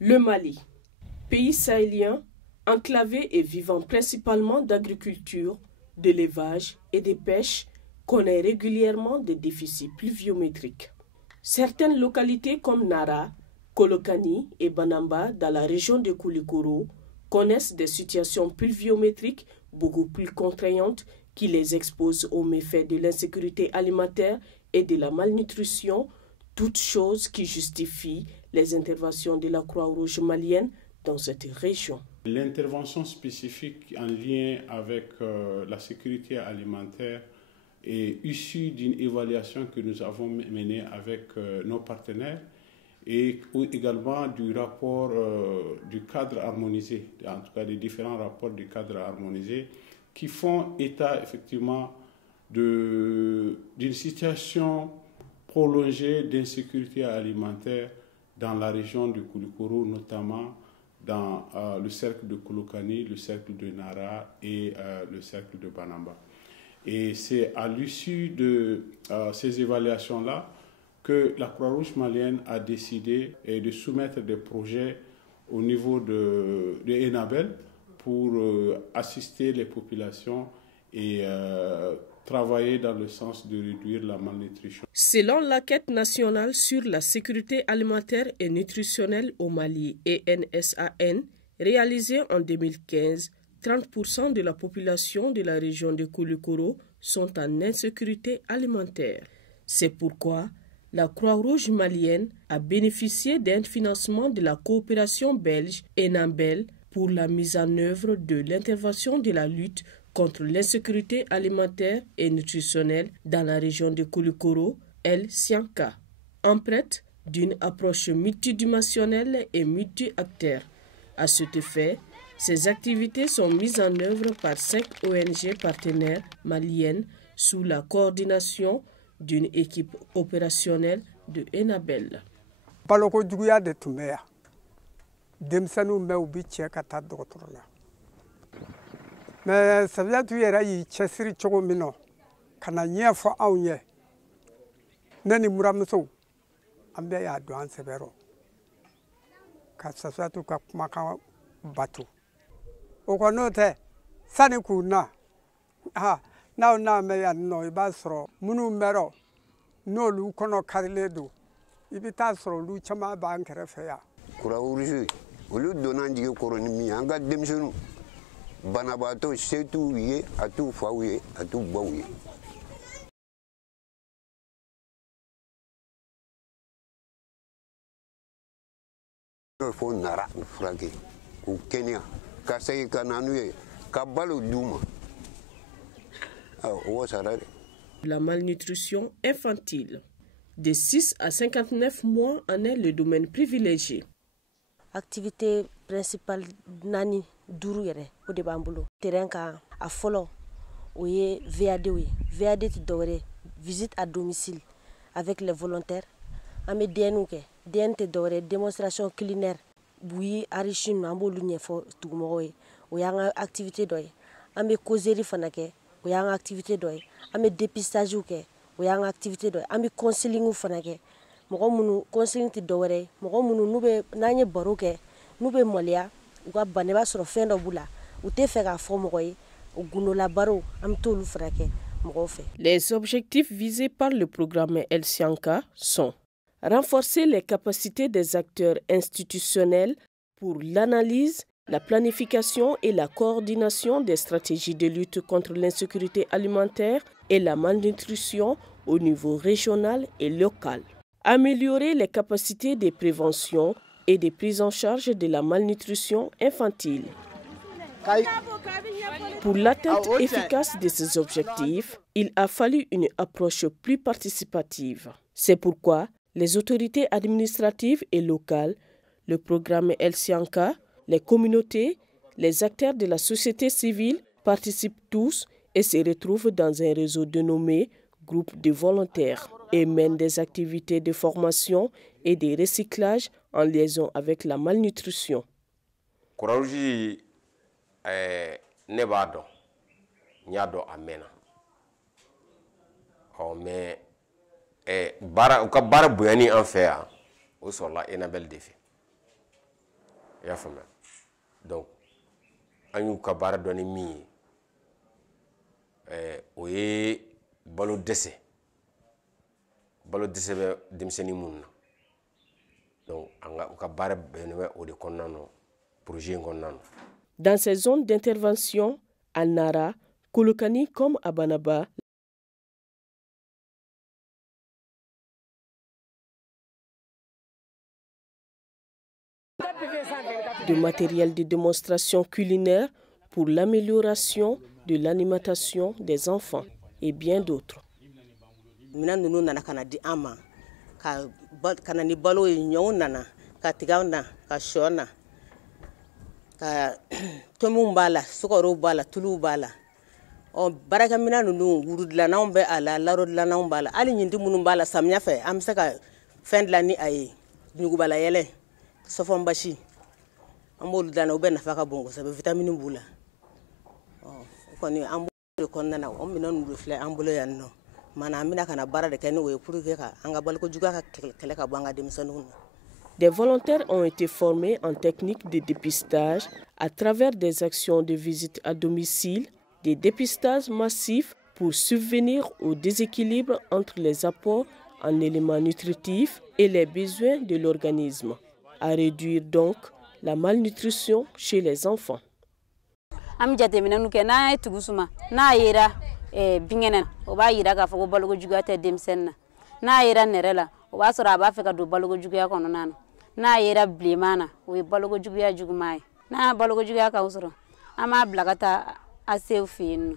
Le Mali, pays sahélien, enclavé et vivant principalement d'agriculture, de l'élevage et des pêches, connaît régulièrement des déficits pluviométriques. Certaines localités comme Nara, Kolokani et Banamba dans la région de Koulikoro connaissent des situations pluviométriques beaucoup plus contraignantes qui les exposent aux méfaits de l'insécurité alimentaire et de la malnutrition, toutes choses qui justifient les interventions de la Croix-Rouge malienne dans cette région. L'intervention spécifique en lien avec la sécurité alimentaire est issue d'une évaluation que nous avons menée avec nos partenaires et également du rapport du cadre harmonisé, en tout cas des différents rapports du cadre harmonisé qui font état effectivement d'une situation prolongée d'insécurité alimentaire dans la région de Koulikoro, notamment dans le cercle de Kolokani, le cercle de Nara et le cercle de Banamba. Et c'est à l'issue de ces évaluations-là que la Croix-Rouge malienne a décidé de soumettre des projets au niveau de Enabel pour assister les populations et travailler dans le sens de réduire la malnutrition. Selon l'enquête nationale sur la sécurité alimentaire et nutritionnelle au Mali, ENSAN, réalisée en 2015, 30% de la population de la région de Koulikoro sont en insécurité alimentaire. C'est pourquoi la Croix-Rouge malienne a bénéficié d'un financement de la coopération belge ENABEL pour la mise en œuvre de l'intervention de la lutte contre l'insécurité alimentaire et nutritionnelle dans la région de Koulikoro, El Sianka, empreinte d'une approche multidimensionnelle et multi-acteurs. À cet effet, ces activités sont mises en œuvre par 5 ONG partenaires maliennes sous la coordination d'une équipe opérationnelle de Enabel. Mais ça veut dire que Chessiri Chogomino, Canania for Aouye, Nani Muramuso, Ambea Duan Severo, Casasatu Kapmaka Batu. Okonote, Sanikuna, now may I know Basro, Munu Mero, no Lucono Cariledo, Ibitasro, Luchama Bankerefea. Kurauri, Ulu Donanji Coronimi, and got them soon. Banabato setu ye atu fawe atu bawe. Fo nara ufrage u Kenya kasai kananue kabalo duma. La malnutrition infantile. De 6 à 59 mois en est le domaine privilégié. Activité principale nani duru yɛrɛ o de b'an bolo terrain kan a fɔlɔ o ye VAD ye VAD ti dɔwɛrɛ visite à domicile avec les volontaires an bɛ DN kɛ DN tɛ dɔwɛrɛ démonstration culinaire buyi arichin an b'olu ɲɛfɔ dugumɔgɔw ye o y'an ka activité dɔ ye an bɛ causerie fana kɛ o y'an ka activité dɔ ye an bɛ dépistage kɛ o y'an ka activité dɔ ye an bɛ counseling fana kɛ mɔgɔ minnu counseling tɛ dɔwɛrɛ ye mɔgɔ minnu n'an ye baro kɛ n'u bɛ maloya u ka bana b'a sɔrɔ fɛn dɔ b'u la u tɛ fɛ k'a fɔ mɔgɔ ye o gundola baro an bɛ t'olu fana kɛ mɔgɔw fɛ. Les objectifs visés par le programme El Sianka sont renforcer les capacités des acteurs institutionnels pour l'analyse, la planification et la coordination des stratégies de lutte contre l'insécurité alimentaire et la malnutrition au niveau régional et local. Améliorer les capacités de prévention et de prise en charge de la malnutrition infantile. Pour l'atteinte efficace de ces objectifs, il a fallu une approche plus participative. C'est pourquoi les autorités administratives et locales, le programme El Sianka, les communautés, les acteurs de la société civile participent tous et se retrouvent dans un réseau dénommé groupe de volontaires et mènent des activités de formation et de recyclage en liaison avec la malnutrition. Croix-Rouge ne b'a dɔn n y'a dɔn a mɛnna mais u ka baara bonyani an fɛ yan o sɔrɔla Enabel de fɛ i y'a faamuya donc an y'u ka baara dɔn ni min ye o ye balo dɛsɛ bɛ denmisɛnnin minnu na donc u ka baara bɛnnen bɛ o de kɔnɔna na projet in kɔnɔna na. Dans ces zones d'intervention, à Nara, Kolokani comme à Banaba, de matériel de démonstration culinaire pour l'amélioration de l'alimentation des enfants et bien d'autres. Mina nunu nana kana di ama kana ni balo nyon nana ka tigauna ka shona ka tomu bala sukoro bala tulu bala o baraka mina nunu wurudla na ombe ala larodla na ombala ali nyindi munu bala samnya fe am se ka fendla ni ay nyugu bala yele sofon bashi amol dana obe na faka bongo sabe vitamine bula o ko ni ambo ko nana o mina nunu fle ambulo yanno. Des volontaires ont été formés en technique de dépistage à travers des actions de visite à domicile, des dépistages massifs pour subvenir au déséquilibre entre les apports en éléments nutritifs et les besoins de l'organisme, à réduire donc la malnutrition chez les enfants. Bingenen o ba yira ka fo balogo juga te demsen na yira nerela o ba sora ba fe ka do balogo juga kono na yira blimana o balogo juga jugumai na balogo juga ka usoro ama blagata assez fin.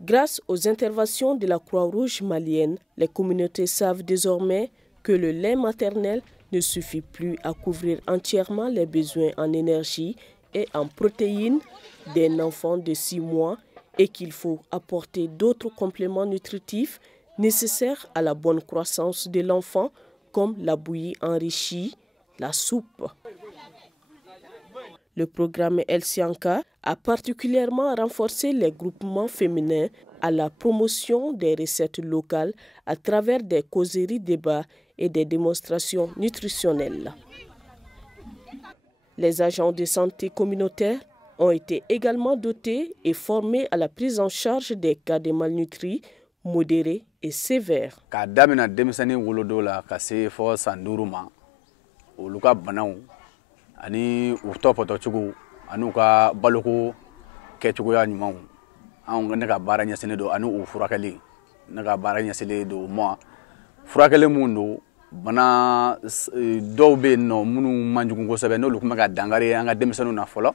Grâce aux interventions de la Croix-Rouge malienne, les communautés savent désormais que le lait maternel ne suffit plus à couvrir entièrement les besoins en énergie et en protéines d'un enfant de 6 mois et qu'il faut apporter d'autres compléments nutritifs nécessaires à la bonne croissance de l'enfant, comme la bouillie enrichie, la soupe. Le programme El Sianka a particulièrement renforcé les groupements féminins à la promotion des recettes locales à travers des causeries débats et des démonstrations nutritionnelles. Les agents de santé communautaires ont été également dotés et formés à la prise en charge des cas de malnutrie modérés et sévères. Ani utopoto chugu anuka baloko kechugo ya nyuma an ne ka bara nyasene do anu ufurakali ne ka bara nyasele do mo furakale mundo bana do be no munu manjugo ko sebe no lukuma ka dangare anga demisanu na folo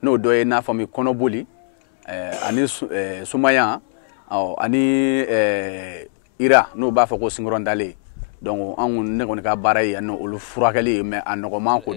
no do e na fami konoboli ani sumaya ani ira no ba fa ko singorondale donc an ne ko ka bara yi no olu furakali mais an no man ko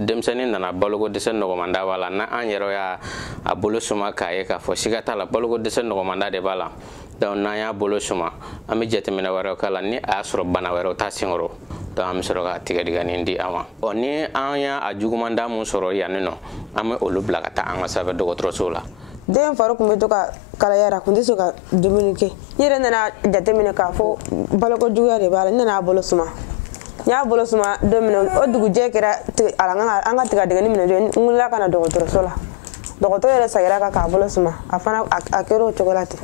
demsani nana balogo desen no manda wala na an yero ya a bolo suma kaye ka fo sigata la balogo desen no manda de bala donc na ya bolo suma ami jetemina waro kala ni asro bana waro ta singoro donc am soro ka tiga diga ni ndi ama oni an ya ajugumanda mun soro ya no am olu blakata an sabe dogotro sola den faro kumbe to ka kala yara kundi so ka dominique yere nana jatemina ka fo balogo juya de bala nana bolo suma nya bolo suma domino o dugu je kera alanga anga tiga diga ni mina ngula kana dogotro sola dogotro yere sagira ka bolo suma afana akero chocolate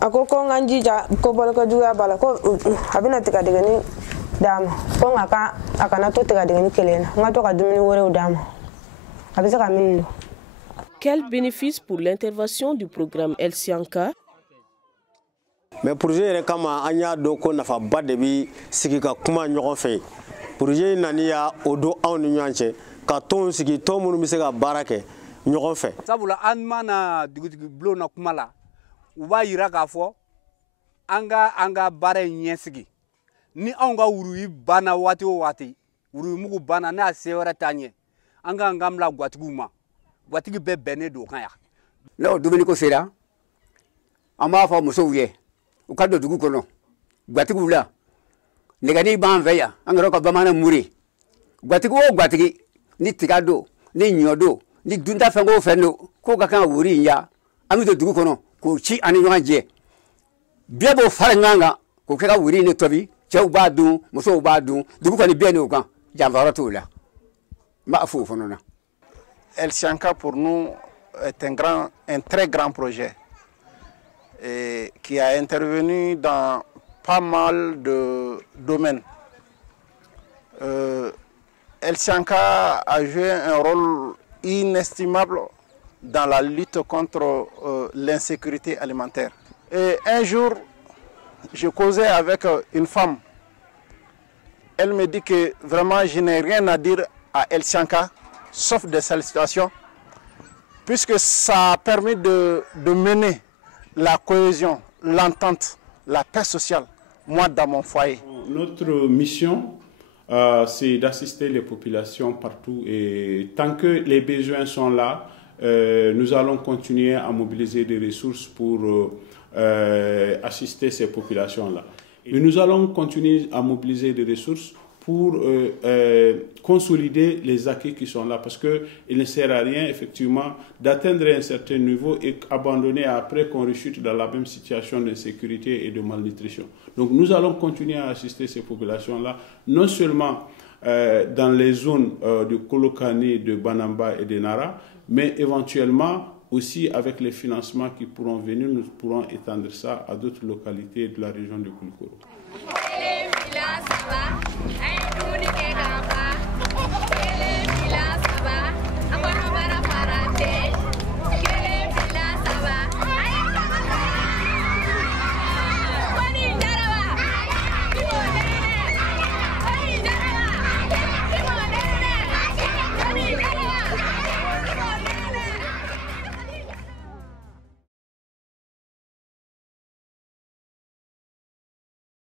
akoko nganji ja ko balogo juya bala ko abina tiga diga ni dama ko ngaka akana to tiga diga ni kelena ngato ka domini wore udama abisa ka minno. Quel bénéfice pour l'intervention du programme El Sianka? Mais projet est comme un do ko nafa ba de bi sigi ka kuma ɲɔgɔn fɛ projet nani ya odo aw ni ɲɔgɔn cɛ ka ton sigi to minnu bɛ se ka baara kɛ ɲɔgɔn fɛ. Sabula an mana dugutigi bulon na kuma la u b'a yira k'a fɔ an ka baara in ɲɛsigi ni anw ka wuruyi banna waati o waati wuruyi mugu banna n'a se wɛrɛ t'an ɲɛ an ka kan bila gwatigiw ma. Watigi be bene do kan ya no dumuni ko sera ama fa muso ye u ka do dugu kono gwatigu la negani ban veya angaro ko bamana muri gwatigi ni tigado ni nyodo ni dunda fengo fendo ko ga kan wuri ya ami do dugu kono ko ci ani nyanje biebo faranganga ko ka wuri ni tobi cew ba du muso ba du dugu ko ni bene o kan jamvaro to la ma fu fonona. El Sianka pour nous est un très grand projet qui a intervenu dans pas mal de domaines. El Sianka a joué un rôle inestimable dans la lutte contre l'insécurité alimentaire. Et un jour, je causais avec une femme. Elle me dit que vraiment je n'ai rien à dire à El Sianka, sauf des salutations, puisque ça a permis de mener la cohésion, l'entente, la paix sociale, moi dans mon foyer. Notre mission, c'est d'assister les populations partout et tant que les besoins sont là, nous allons continuer à mobiliser des ressources pour assister ces populations-là. Et nous allons continuer à mobiliser des ressources pour consolider les acquis qui sont là, parce qu'il ne sert à rien effectivement d'atteindre un certain niveau et abandonner après qu'on rechute dans la même situation d'insécurité et de malnutrition. Donc nous allons continuer à assister ces populations-là, non seulement dans les zones de Kolokani, de Banamba et de Nara, mais éventuellement aussi avec les financements qui pourront venir, nous pourrons étendre ça à d'autres localités de la région de Koulikoro.